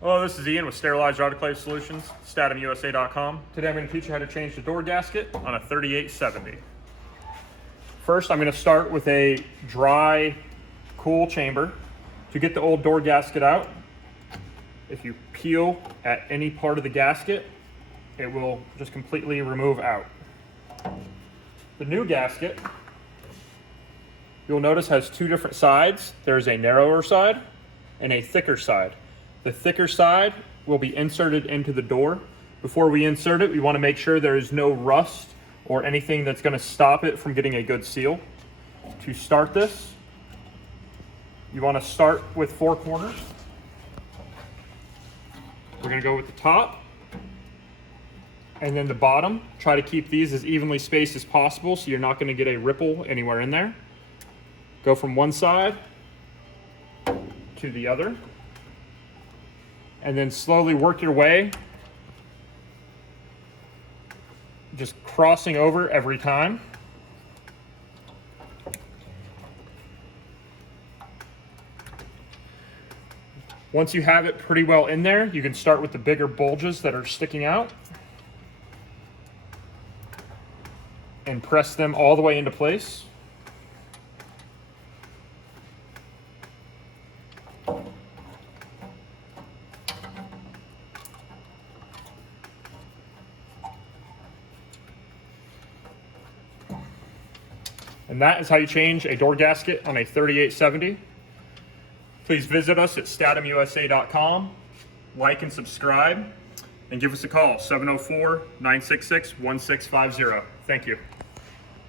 Hello, this is Ian with Sterilized Autoclave Solutions, statimusa.com. Today I'm going to teach you how to change the door gasket on a 3870. First, I'm going to start with a dry, cool chamber. To get the old door gasket out, if you peel at any part of the gasket, it will just completely remove out. The new gasket, you'll notice, has two different sides. There's a narrower side and a thicker side. The thicker side will be inserted into the door. Before we insert it, we want to make sure there is no rust or anything that's going to stop it from getting a good seal. To start this, you want to start with four corners. We're going to go with the top and then the bottom. Try to keep these as evenly spaced as possible so you're not going to get a ripple anywhere in there. Go from one side to the other, and then slowly work your way, just crossing over every time. Once you have it pretty well in there, you can start with the bigger bulges that are sticking out and press them all the way into place. And that is how you change a door gasket on a 3870. Please visit us at statimusa.com, like and subscribe, and give us a call, 704-966-1650. Thank you.